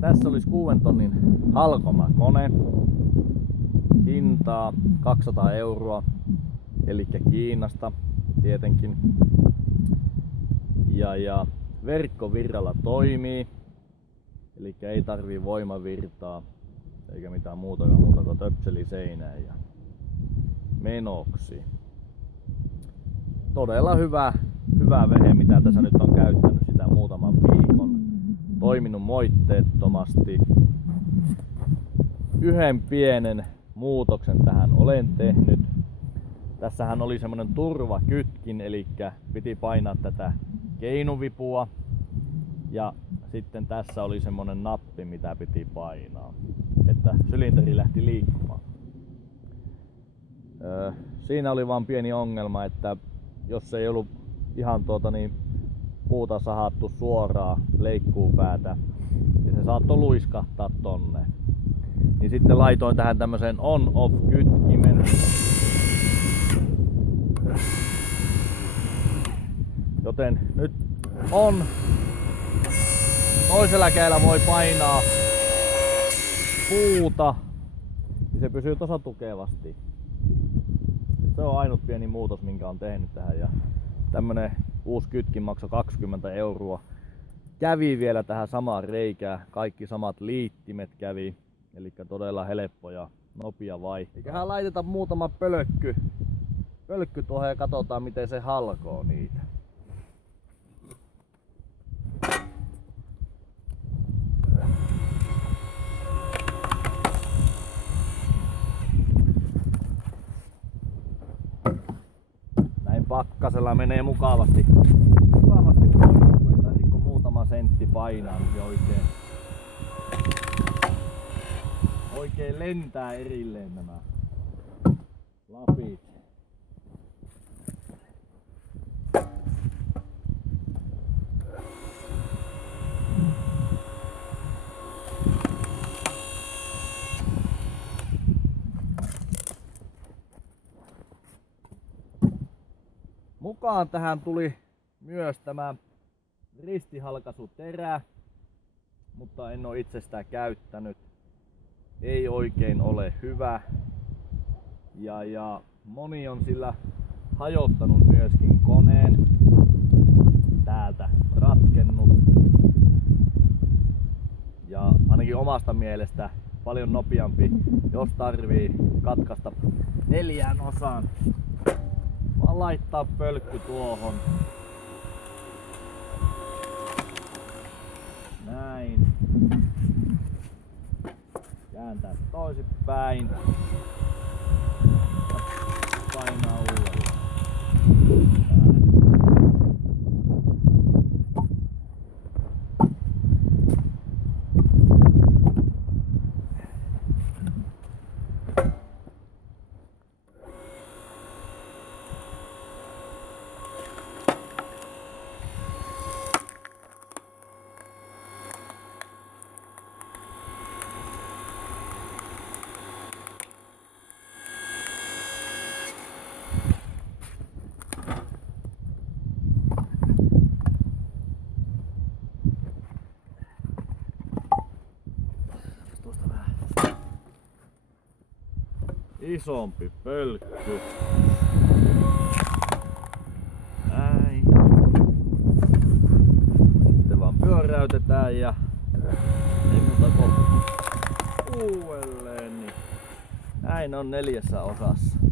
tässä olisi 6 tonnin halkomakone. Hintaa 200 €, eli Kiinasta tietenkin. Ja verkkovirralla toimii, eli ei tarvii voimavirtaa eikä mitään muuta kuin töpseli seinään ja menoksi. Todella hyvä vehe, mitä tässä nyt on käyttänyt sitä muutaman viikon. Toiminut moitteettomasti. Yhden pienen muutoksen tähän olen tehnyt. Tässähän oli semmonen turvakytkin, eli piti painaa tätä keinuvipua. Ja sitten tässä oli semmonen nappi, mitä piti painaa, että sylinteri lähti liikkumaan. Siinä oli vaan pieni ongelma, että jos ei ollut ihan puuta sahattu suoraan leikkuupäätä, niin se saattoi luiskahtaa tonne. Niin sitten laitoin tähän tämmösen on-off-kytkimen. Joten nyt on. Toisella kädellä voi painaa puuta, niin se pysyy tasatukevasti. Se on ainut pieni muutos, minkä on tehnyt tähän. Ja tämmönen uusi kytkin maksoi 20 €. Kävi vielä tähän samaan reikään. Kaikki samat liittimet kävi. Eli todella helppo ja nopea vaihto. Eiköhän laiteta muutama pölkky tuohon ja katsotaan miten se halkoo niitä. Näin pakkasella menee mukavasti pois, kun ei tarvitse kuin muutama sentti painaa, niin se oikein lentää erilleen nämä lapit. Mukaan tähän tuli myös tämä ristihalkaisuterä, mutta en ole itse sitä käyttänyt. Ei oikein ole hyvä. Ja moni on sillä hajottanut myöskin koneen. Täältä ratkennut. Ja ainakin omasta mielestä paljon nopeampi, jos tarvii katkaista 4 osaan. Vaan laittaa pölkky tuohon. Näin. Kääntää toisinpäin. Ja painaa uudelleen. Isompi pölkky. Näin. Sitten vaan pyöräytetään ja ei muuta kuin uudelleen. Niin näin on 4 osassa.